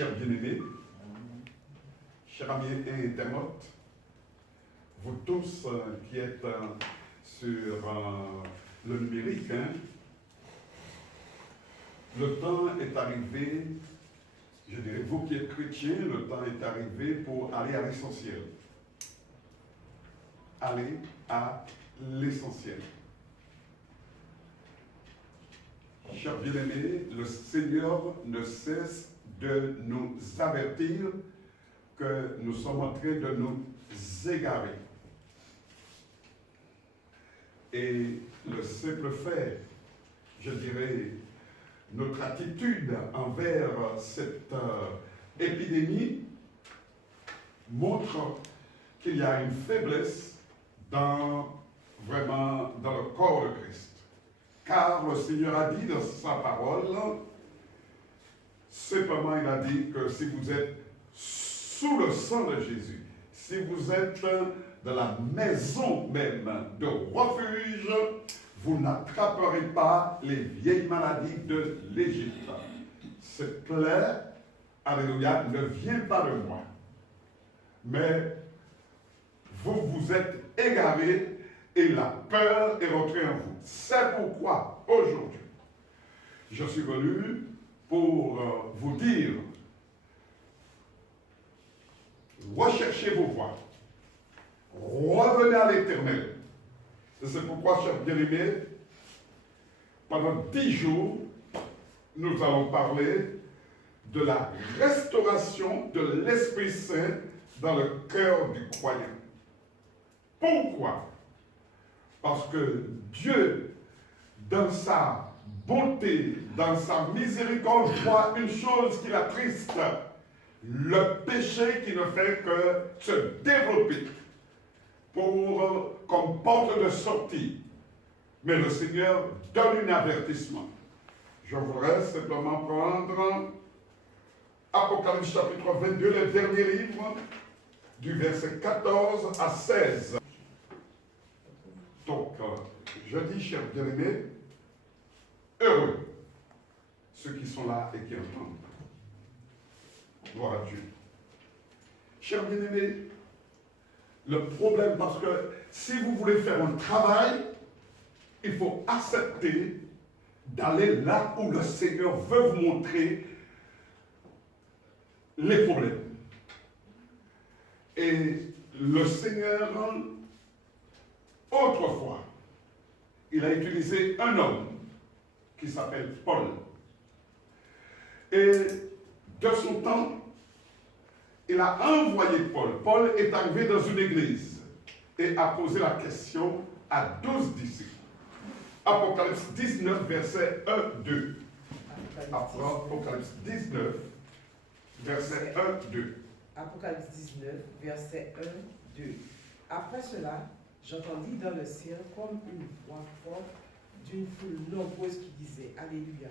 Chers bien-aimés, chers amis et internautes, vous tous qui êtes sur le numérique, le temps est arrivé, je dirais, vous qui êtes chrétiens, le temps est arrivé pour aller à l'essentiel. Aller à l'essentiel. Chers bien-aimés, le Seigneur ne cesse de nous avertir que nous sommes en train de nous égarer. Et le simple fait, je dirais, notre attitude envers cette épidémie montre qu'il y a une faiblesse vraiment dans le corps de Christ. Car le Seigneur a dit dans sa parole, simplement il a dit que si vous êtes sous le sang de Jésus, si vous êtes dans la maison même de refuge, vous n'attraperez pas les vieilles maladies de l'Égypte. Cette plaie, alléluia, ne vient pas de moi. Mais vous vous êtes égarés et la peur est rentrée en vous. C'est pourquoi, aujourd'hui, je suis venu pour vous dire, recherchez vos voies, revenez à l'Éternel. C'est pourquoi, chers bien-aimés, pendant 10 jours, nous allons parler de la restauration de l'Esprit Saint dans le cœur du croyant. Pourquoi? Parce que Dieu, dans sa bonté, dans sa miséricorde, voit une chose qui l'attriste, le péché qui ne fait que se développer comme porte de sortie. Mais le Seigneur donne un avertissement. Je voudrais simplement prendre Apocalypse chapitre 22, le dernier livre, du verset 14 à 16. Donc, je dis, chers bien-aimés, heureux ceux qui sont là et qui entendent. Gloire à Dieu. Chers bien-aimés, le problème, parce que si vous voulez faire un travail, il faut accepter d'aller là où le Seigneur veut vous montrer les problèmes. Et le Seigneur, autrefois, il a utilisé un homme qui s'appelle Paul. Et de son temps, il a envoyé Paul. Paul est arrivé dans une église et a posé la question à 12 disciples. Apocalypse 19, verset 1-2. Apocalypse 19, verset 1-2. Apocalypse 19, verset 1-2. Après cela, j'entendis dans le ciel comme une voix forte d'une foule nombreuse qui disait: Alléluia,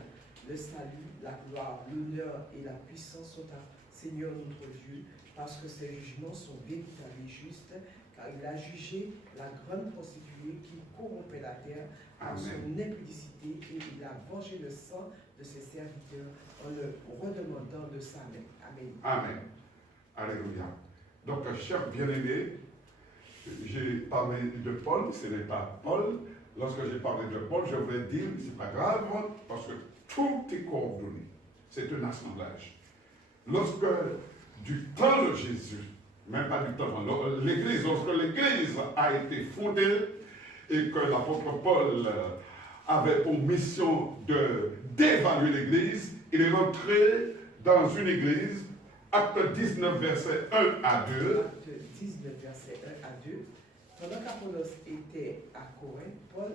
le salut, la gloire, l'honneur et la puissance sont à Seigneur notre Dieu, parce que ses jugements sont véritables et justes, car il a jugé la grande prostituée qui corrompait la terre par son impudicité, et il a vengé le sang de ses serviteurs en le redemandant de sa main. Amen. Amen. Alléluia. Donc, chers bien-aimés, j'ai parlé de Paul, ce n'est pas Paul. Lorsque j'ai parlé de Paul, je voulais dire, c'est pas grave, parce que tout est coordonné. C'est un assemblage. Lorsque, du temps de Jésus, même pas du temps, l'Église, lorsque l'Église a été fondée et que l'apôtre Paul avait pour mission d'évaluer l'Église, il est rentré dans une Église, acte 19, verset 1 à 2. Acte 19, verset 1 à 2. Pendant qu'Apollos était à Corinthe, Paul,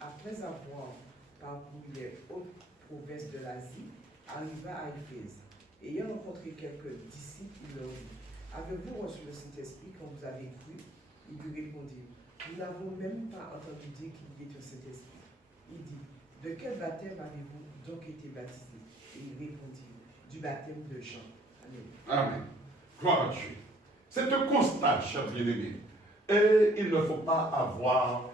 après avoir parcouru les hautes provinces de l'Asie, arriva à Éphèse. Ayant rencontré quelques disciples, il leur dit: Avez-vous reçu le Saint-Esprit quand vous avez cru? Ils lui répondirent: Nous n'avons même pas entendu dire qu'il y ait un Saint-Esprit. Il dit: De quel baptême avez-vous donc été baptisés? Et ils répondirent: Du baptême de Jean. Amen. Amen. Gloire à Dieu. C'est un constat, chers bien-aimés. Et il ne faut pas avoir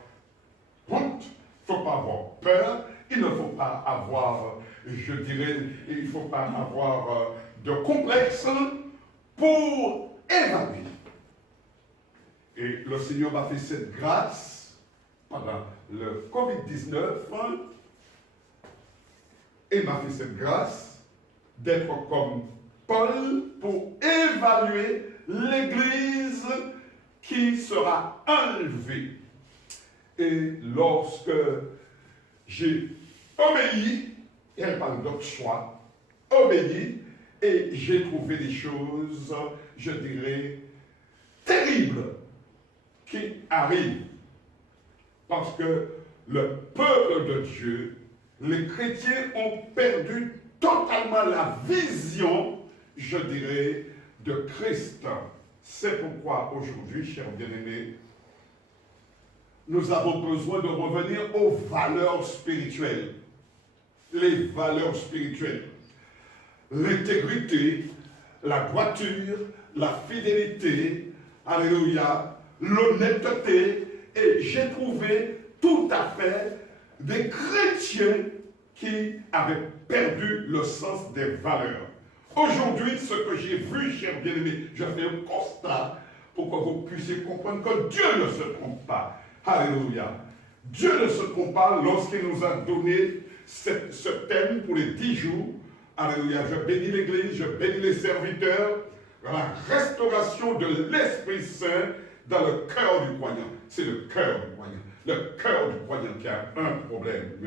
honte, il ne faut pas avoir peur, il ne faut pas avoir, je dirais, il ne faut pas avoir de complexe pour évaluer. Et le Seigneur m'a fait cette grâce pendant le Covid-19 et m'a fait cette grâce d'être comme Paul pour évaluer l'Église qui sera enlevée. Et lorsque j'ai obéi, il n'y a pas d'autre choix, obéi, et j'ai trouvé des choses, je dirais, terribles qui arrivent. Parce que le peuple de Dieu, les chrétiens ont perdu totalement la vision, je dirais, de Christ. C'est pourquoi aujourd'hui, chers bien-aimés, nous avons besoin de revenir aux valeurs spirituelles. Les valeurs spirituelles. L'intégrité, la droiture, la fidélité, alléluia, l'honnêteté. Et j'ai trouvé tout à fait des chrétiens qui avaient perdu le sens des valeurs. Aujourd'hui, ce que j'ai vu, chers bien-aimés, je fais un constat pour que vous puissiez comprendre que Dieu ne se trompe pas. Alléluia. Dieu ne se trompe pas lorsqu'il nous a donné ce thème pour les 10 jours. Alléluia. Je bénis l'Église, je bénis les serviteurs. La restauration de l'Esprit Saint dans le cœur du croyant. C'est le cœur du croyant. Le cœur du croyant qui a un problème.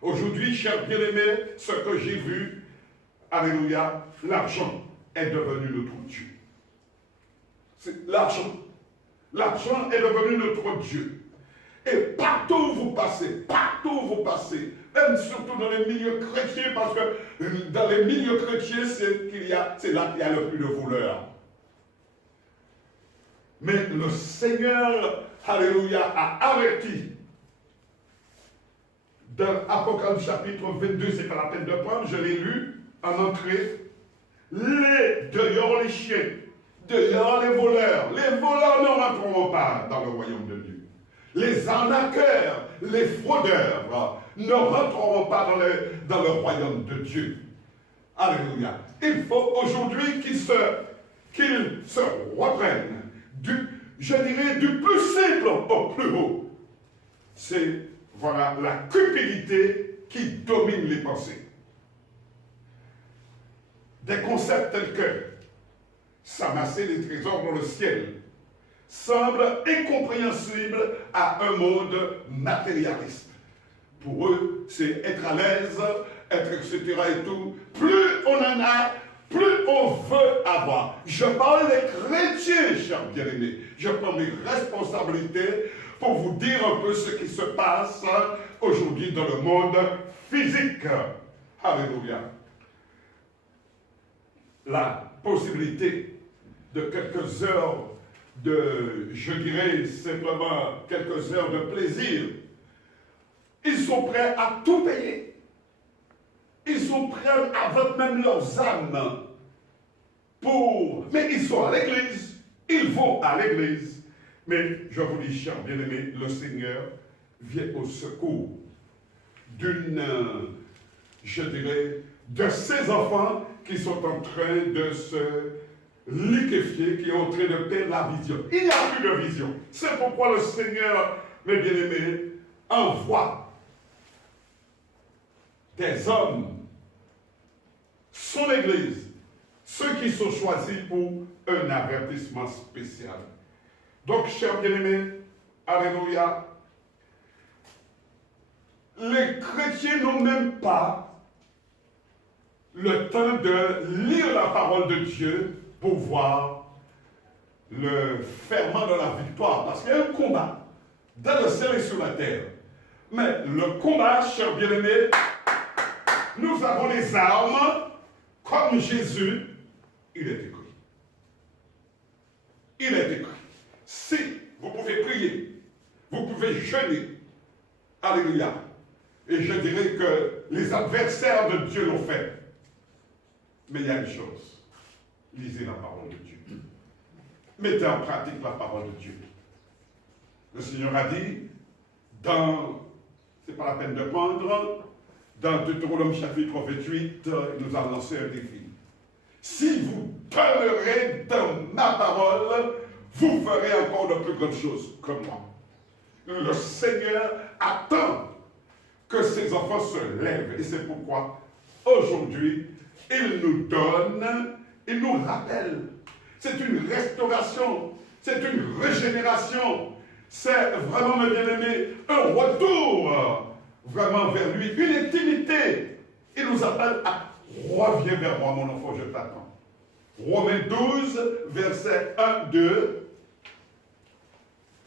Aujourd'hui, chers bien-aimés, ce que j'ai vu, alléluia, l'argent est devenu notre Dieu. C'est l'argent. L'argent est devenu notre Dieu. Et partout où vous passez, même surtout dans les milieux chrétiens, parce que dans les milieux chrétiens, c'est là qu'il y a le plus de voleurs. Mais le Seigneur, alléluia, a averti. Dans Apocalypse chapitre 22, c'est pas la peine de prendre, je l'ai lu en entrée. Dehors les chiens, dehors les voleurs ne rentreront pas dans le royaume de Dieu. Les arnaqueurs, les fraudeurs ne rentreront pas dans le royaume de Dieu. Alléluia. Il faut aujourd'hui qu'ils se reprennent, je dirais du plus simple au plus haut. C'est, voilà, la cupidité qui domine les pensées. Des concepts tels que s'amasser des trésors dans le ciel semble incompréhensible à un monde matérialiste. Pour eux, c'est être à l'aise, être etc. et tout. Plus on en a, plus on veut avoir. Je parle des chrétiens, chers bien-aimés. Je prends mes responsabilités pour vous dire un peu ce qui se passe aujourd'hui dans le monde physique. Alléluia. La possibilité de quelques heures je dirais simplement quelques heures de plaisir. Ils sont prêts à tout payer. Ils sont prêts à vendre même leurs âmes. Mais ils sont à l'église. Ils vont à l'église. Mais je vous dis, chers bien-aimés, le Seigneur vient au secours je dirais, de ces enfants qui sont en train de se liquéfier, qui est en train de perdre la vision. Il n'y a plus de vision. C'est pourquoi le Seigneur, mes bien-aimés, envoie des hommes, son Église, ceux qui sont choisis pour un avertissement spécial. Donc, chers bien-aimés, alléluia, les chrétiens n'ont même pas le temps de lire la parole de Dieu pour voir le ferment de la victoire. Parce qu'il y a un combat dans le ciel et sur la terre. Mais le combat, chers bien-aimés, nous avons les armes comme Jésus. Il est écrit. Il est écrit. Si vous pouvez prier, vous pouvez jeûner. Alléluia. Et je dirais que les adversaires de Dieu l'ont fait. Mais il y a une chose. Lisez la parole de Dieu. Mettez en pratique la parole de Dieu. Le Seigneur a dit, c'est pas la peine de prendre, dans Deutéronome chapitre 28, il nous a lancé un défi. si vous demeurez dans ma parole, vous ferez encore de plus grandes choses comme moi. Le Seigneur attend que ses enfants se lèvent. Et c'est pourquoi, aujourd'hui, il nous donne, il nous rappelle. C'est une restauration, c'est une régénération. C'est vraiment, mes bien-aimés, un retour vraiment vers lui, une intimité. Il nous appelle à reviens vers moi, mon enfant, je t'attends. Romains 12, verset 1, 2.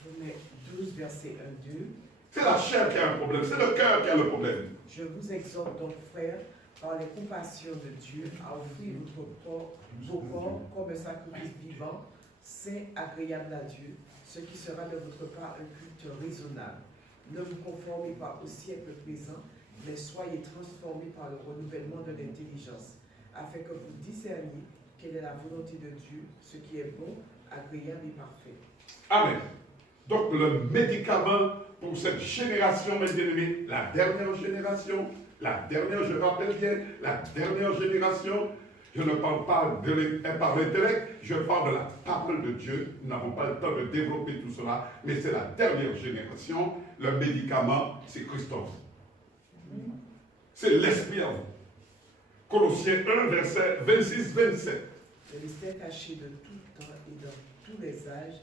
Romains 12, verset 1, 2. C'est la chair qui a un problème, c'est le cœur qui a le problème. Je vous exhorte donc, frères, par les compassions de Dieu, à offrir vos corps comme un sacrifice vivant, saint, agréable à Dieu, ce qui sera de votre part un culte raisonnable. Ne vous conformez pas au siècle présent, mais soyez transformés par le renouvellement de l'intelligence, afin que vous discerniez quelle est la volonté de Dieu, ce qui est bon, agréable et parfait. Amen. Donc le médicament pour cette génération, mes bien-aimés, la dernière génération, je rappelle bien, la dernière génération, je ne parle pas par l'intellect, je parle de la parole de Dieu. Nous n'avons pas le temps de développer tout cela, mais c'est la dernière génération. Le médicament, c'est Christophe. C'est l'Esprit en vous. Colossiens 1, verset 26-27. Le mystère caché de tout temps et dans tous les âges,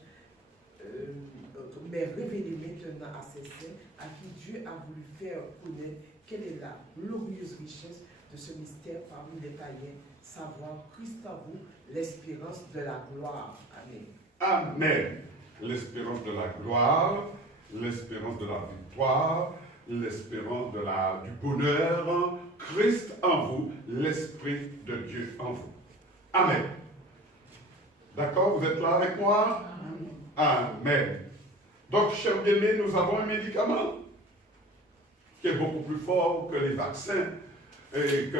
mais révélé maintenant à ses saints, à qui Dieu a voulu faire connaître quelle est la glorieuse richesse de ce mystère parmi les païens, savoir Christ en vous, l'espérance de la gloire. Amen. Amen. L'espérance de la gloire, l'espérance de la victoire, l'espérance du bonheur, Christ en vous, l'Esprit de Dieu en vous. Amen. D'accord, vous êtes là avec moi? Amen. Amen. Donc, chers bien-aimés, nous avons un médicament qui est beaucoup plus fort que les vaccins et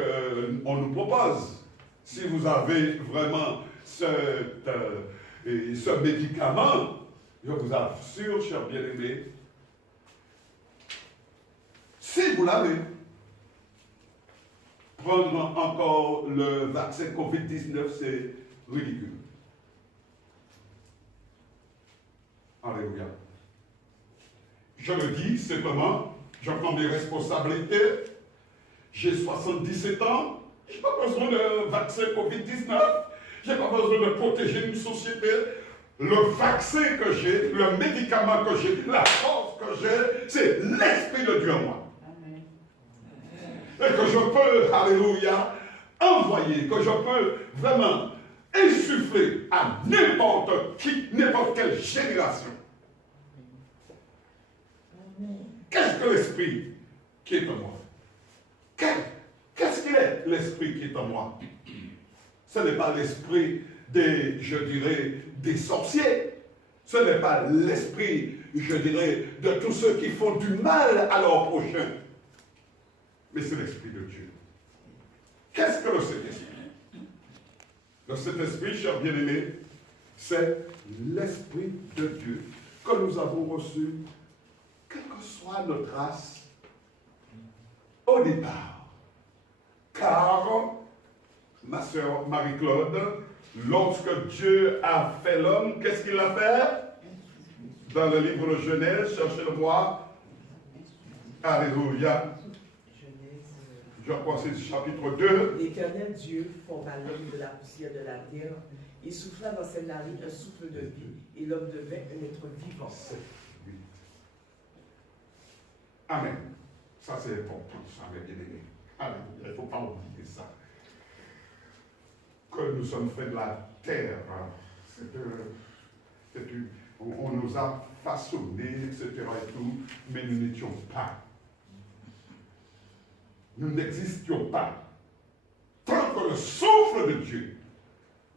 qu'on nous propose. Si vous avez vraiment ce médicament, je vous assure, chers bien-aimés, si vous l'avez, prendre encore le vaccin COVID-19, c'est ridicule. Alléluia. Je le dis simplement, je prends mes responsabilités. J'ai 77 ans, je n'ai pas besoin de vaccin COVID-19. Je n'ai pas besoin de protéger une société. Le vaccin que j'ai, le médicament que j'ai, la force que j'ai, c'est l'Esprit de Dieu en moi. Amen. Et que je peux, alléluia, envoyer, que je peux vraiment insuffler à n'importe qui, n'importe quelle génération. Qu'est-ce que l'Esprit qui est en moi? Qu'est-ce qu'il est, l'Esprit qui est en moi? Ce n'est pas l'esprit des, je dirais, des sorciers. Ce n'est pas l'esprit, je dirais, de tous ceux qui font du mal à leur prochain. Mais c'est l'Esprit de Dieu. Qu'est-ce que le Saint-Esprit? Le Saint-Esprit, chers bien-aimés, c'est l'Esprit de Dieu que nous avons reçu, quelle que soit notre race, au départ. Car, ma sœur Marie-Claude, lorsque Dieu a fait l'homme, qu'est-ce qu'il a fait? Dans le livre de Genèse, cherchez-le-moi. Alléluia. Je crois que c'est le chapitre 2. L'Éternel Dieu forma l'homme de la poussière de la terre. Il souffla dans ses narines un souffle de vie, et l'homme devint un être vivant. 7, 8. Amen. Ça, c'est important, ça, mes bien-aimés. Alléluia. Il ne faut pas oublier ça. Que nous sommes faits de la terre. On nous a façonnés, etc. et tout, mais nous n'étions pas. Nous n'existions pas. Tant que le souffle de Dieu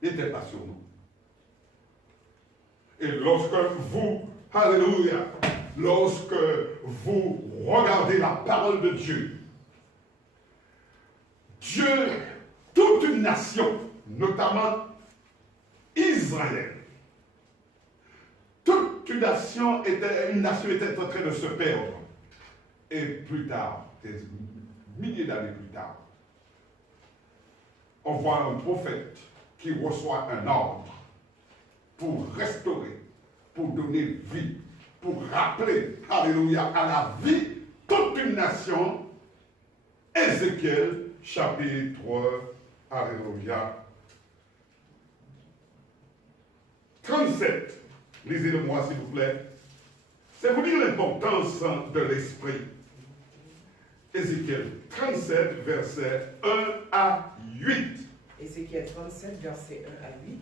n'était pas sur nous. Et lorsque vous, alléluia, lorsque vous regardez la parole de Dieu, Dieu, toute une nation, notamment Israël, toute une nation était en train de se perdre. Et plus tard, des milliers d'années plus tard, on voit un prophète qui reçoit un ordre pour restaurer, pour donner vie, pour rappeler, alléluia, à la vie toute une nation. Ézéchiel, chapitre, alléluia, 37. Lisez-le-moi, s'il vous plaît. C'est vous dire l'importance de l'esprit. Ézéchiel 37, versets 1 à 8. Ézéchiel 37, versets 1 à 8.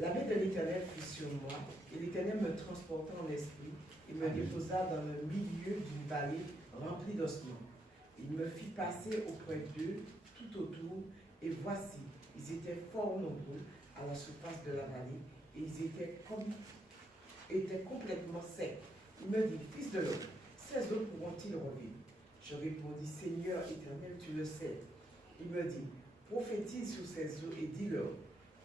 La main de l'Éternel fut sur moi, et l'Éternel me transporta en esprit, et me déposa dans le milieu d'une vallée remplie d'ossements. Il me fit passer auprès d'eux tout autour, et voici, ils étaient fort nombreux à la surface de la vallée, et ils étaient complètement secs. Il me dit, fils de l'homme, ces eaux pourront-ils revivre? Je répondis, Seigneur éternel, tu le sais. Il me dit, prophétise sur ces eaux et dis-leur,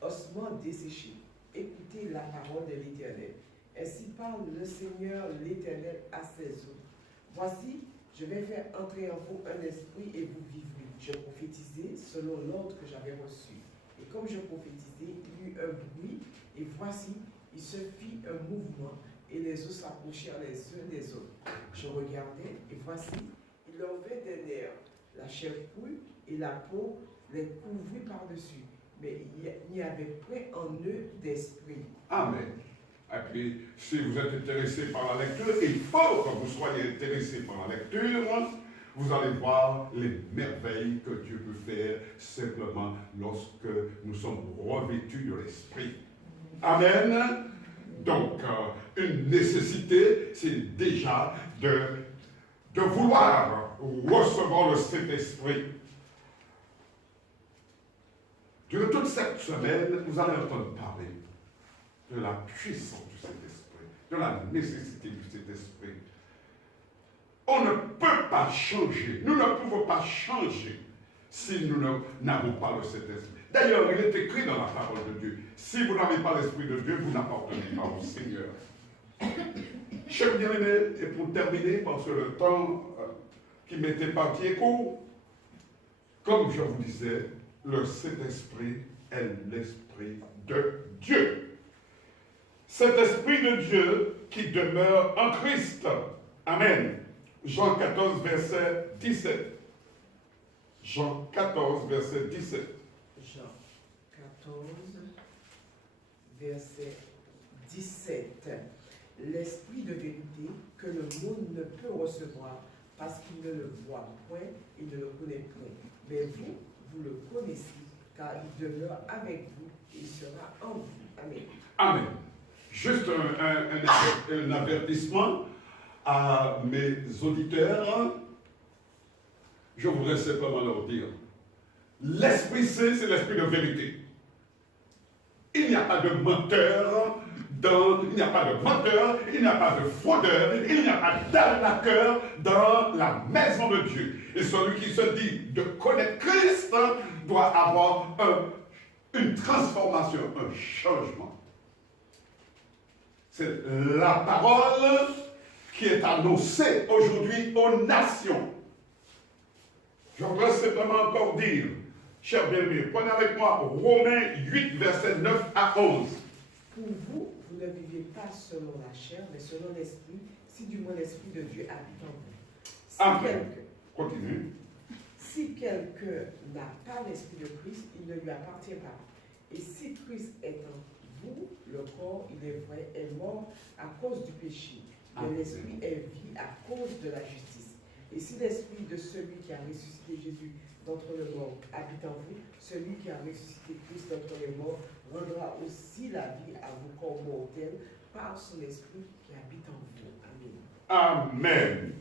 ossements desséchés, écoutez la parole de l'Éternel. Ainsi parle le Seigneur l'Éternel à ces eaux. Voici, je vais faire entrer en vous un esprit et vous vivrez. Je prophétisai selon l'ordre que j'avais reçu. Et comme je prophétisais, il y eut un bruit, et voici, il se fit un mouvement, et les eaux s'approchèrent les uns des autres. Je regardais, et voici, il leur vint des nerfs, la chair crue, et la peau les couvrit par-dessus. Mais il n'y avait point en eux d'esprit. Amen. Et puis, si vous êtes intéressé par la lecture, il faut que vous soyez intéressé par la lecture. Vous allez voir les merveilles que Dieu peut faire simplement lorsque nous sommes revêtus de l'Esprit. Amen. Donc, une nécessité, c'est déjà de vouloir recevoir le Saint-Esprit. Durant toute cette semaine, vous allez entendre parler de la puissance du Saint-Esprit, de la nécessité du Saint-Esprit. On ne peut pas changer, nous ne pouvons pas changer si nous n'avons pas le Saint-Esprit. D'ailleurs, il est écrit dans la parole de Dieu, si vous n'avez pas l'Esprit de Dieu, vous n'appartenez pas au Seigneur. Chers bien-aimés, et pour terminer, parce que le temps qui m'était parti est court, comme je vous disais, le Saint-Esprit est l'Esprit de Dieu. Cet Esprit de Dieu qui demeure en Christ. Amen. Jean 14, verset 17. Jean 14, verset 17. Jean 14, verset 17. L'Esprit de vérité que le monde ne peut recevoir parce qu'il ne le voit point et ne le connaît point. Mais vous le connaissez, car il demeure avec vous et il sera en vous. Amen. Amen. Juste un avertissement à mes auditeurs. Je voudrais simplement leur dire, l'Esprit Saint, c'est l'Esprit de vérité. Il n'y a pas de menteur, il n'y a pas de menteur, il n'y a pas de fraudeur, il n'y a pas d'arnaqueur dans la maison de Dieu. Et celui qui se dit de connaître Christ doit avoir une transformation, un changement. C'est la parole qui est annoncée aujourd'hui aux nations. Je voudrais simplement encore dire, chers bien-aimés, prenez avec moi Romains 8, versets 9 à 11. Pour vous, vous ne vivez pas selon la chair, mais selon l'Esprit, si du moins l'Esprit de Dieu habite en vous. Continue. Si quelqu'un n'a pas l'Esprit de Christ, il ne lui appartient pas. Et si Christ est en vous, le corps, il est vrai, est mort à cause du péché, mais l'Esprit est vie à cause de la justice. Et si l'Esprit de celui qui a ressuscité Jésus d'entre les morts habite en vous, celui qui a ressuscité Christ d'entre les morts rendra aussi la vie à vos corps mortels par son Esprit qui habite en vous. Amen. Amen.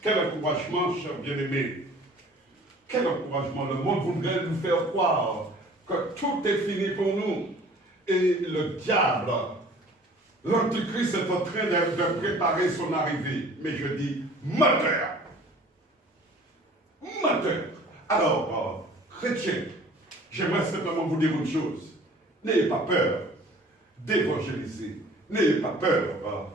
Quel encouragement, chers bien-aimés. Quel encouragement. Le monde voudrait nous faire croire que tout est fini pour nous. Et le diable, l'Antichrist est en train de préparer son arrivée. Mais je dis, menteur. Menteur. Alors, chrétiens, j'aimerais simplement vous dire une chose. N'ayez pas peur d'évangéliser. N'ayez pas peur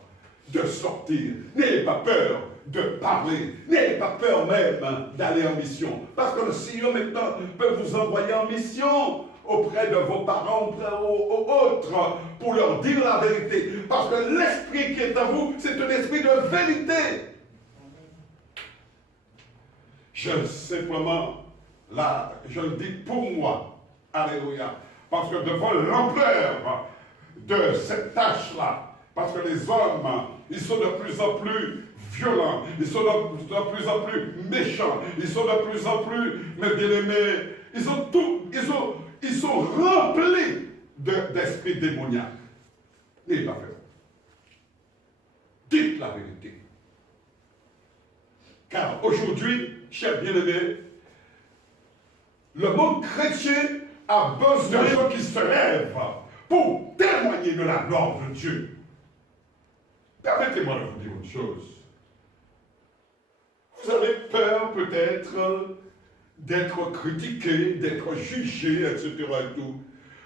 de sortir. N'ayez pas peur de parler. N'ayez pas peur même d'aller en mission. Parce que le Seigneur maintenant peut vous envoyer en mission auprès de vos parents, aux autres, pour leur dire la vérité. Parce que l'esprit qui est en vous, c'est un esprit de vérité. Simplement, là, je le dis pour moi. Alléluia. Parce que devant l'ampleur de cette tâche-là, parce que les hommes, ils sont de plus en plus violents, ils sont de plus en plus méchants, ils sont de plus en plus, mes bien-aimés, ils sont remplis d'esprits démoniaques. N'ayez pas peur. Dites la vérité. Car aujourd'hui, chers bien-aimés, le monde chrétien a besoin de gens qui se lèvent pour témoigner de la gloire de Dieu. Permettez-moi de vous dire une chose. Vous avez peur peut-être d'être critiqué, d'être jugé, etc. et tout.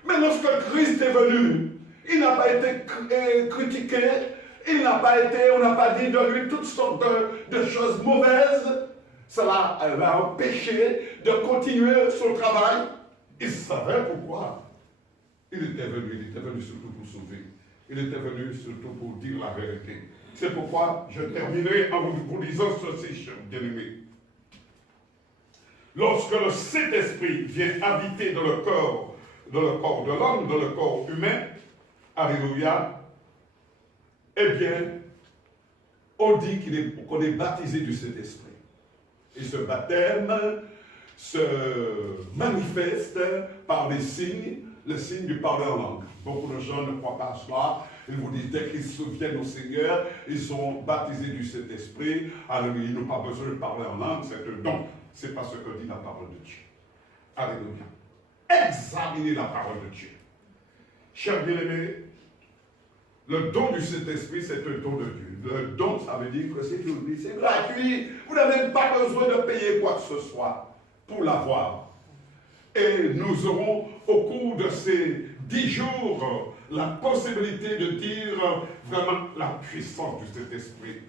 Mais lorsque Christ est venu, il n'a pas été critiqué, on n'a pas dit de lui toutes sortes de choses mauvaises. Cela l'a empêché de continuer son travail. Il savait pourquoi. Il était venu surtout pour sauver. Il était venu surtout pour dire la vérité. C'est pourquoi je terminerai en vous disant ceci, chers bien-aimés. Lorsque le Saint-Esprit vient habiter dans le corps de l'homme, dans le corps humain, alléluia, eh bien, on dit qu'on est baptisé du Saint-Esprit. Et ce baptême se manifeste par des signes, le signe du parler en langue. Beaucoup de gens ne croient pas à cela. Ils vous disent, dès qu'ils se souviennent au Seigneur, ils sont baptisés du Saint-Esprit. Alléluia, ils n'ont pas besoin de parler en langue, c'est un don. Ce n'est pas ce que dit la parole de Dieu. Alléluia. Examinez la parole de Dieu. Chers bien-aimés, le don du Saint-Esprit, c'est un don de Dieu. Le don, ça veut dire que c'est gratuit. Vous n'avez même pas besoin de payer quoi que ce soit pour l'avoir. Et nous aurons, au cours de ces 10 jours, la possibilité de dire vraiment la puissance du Saint-Esprit.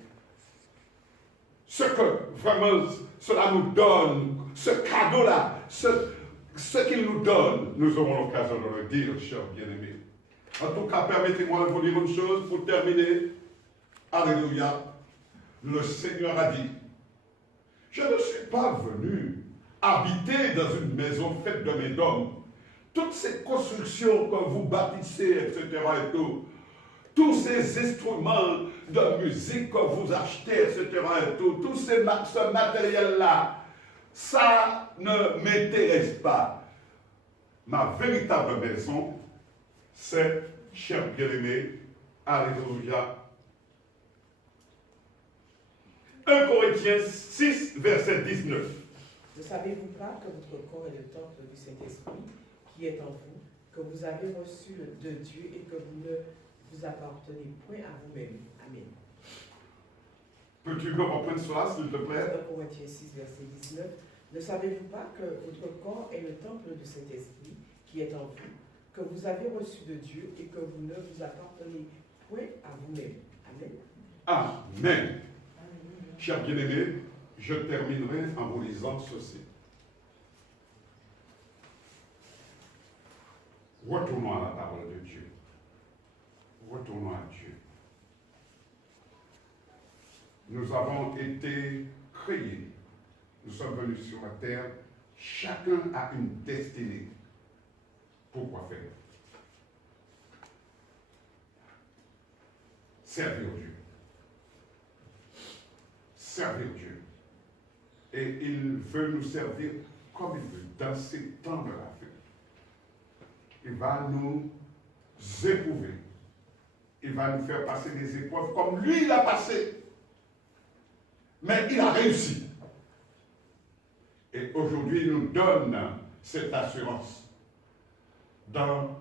Ce que vraiment cela nous donne, ce cadeau-là, ce qu'il nous donne, nous aurons l'occasion de le dire, chers bien-aimés. En tout cas, permettez-moi de vous dire une chose pour terminer. Alléluia. Le Seigneur a dit, je ne suis pas venu habiter dans une maison faite de mes d'hommes. Toutes ces constructions que vous bâtissez, etc. et tout, tous ces instruments de musique que vous achetez, etc. et tout ce matériel-là, ça ne m'intéresse pas. Ma véritable maison, c'est, chers bien-aimés, alléluia. 1 Corinthiens 6, verset 19. Ne savez-vous pas que votre corps est le temple du Saint-Esprit qui est en vous, que vous avez reçu de Dieu et que vous ne vous appartenez point à vous-même? Amen. Peux-tu me reprendre cela, s'il te plaît? 1 Corinthiens 6, verset 19. Ne savez-vous pas que votre corps est le temple du Saint-Esprit qui est en vous, que vous avez reçu de Dieu et que vous ne vous appartenez point à vous-même? Amen. Amen. Chers bien-aimés, je terminerai en vous lisant ceci. Retournons à la parole de Dieu. Retournons à Dieu. Nous avons été créés. Nous sommes venus sur la terre. Chacun a une destinée. Pourquoi faire? Servir Dieu. Servir Dieu. Et il veut nous servir comme il veut, dans ces temps de la vie. Il va nous éprouver. Il va nous faire passer des épreuves comme lui l'a passé. Mais il a réussi. Et aujourd'hui, il nous donne cette assurance. Dans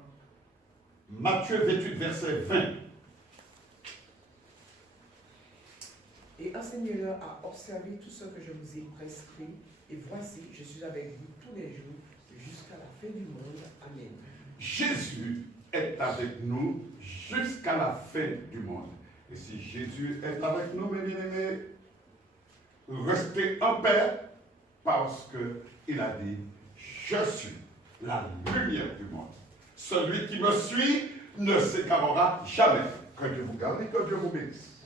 Matthieu 28, verset 20. Et enseignez-leur à observer tout ce que je vous ai prescrit. Et voici, je suis avec vous tous les jours jusqu'à la fin du monde. Amen. Jésus est avec nous jusqu'à la fin du monde. Et si Jésus est avec nous, mes bien-aimés, rester en paix parce qu'il a dit, je suis la lumière du monde. Celui qui me suit ne s'égarera jamais. Que Dieu vous garde et que Dieu vous bénisse.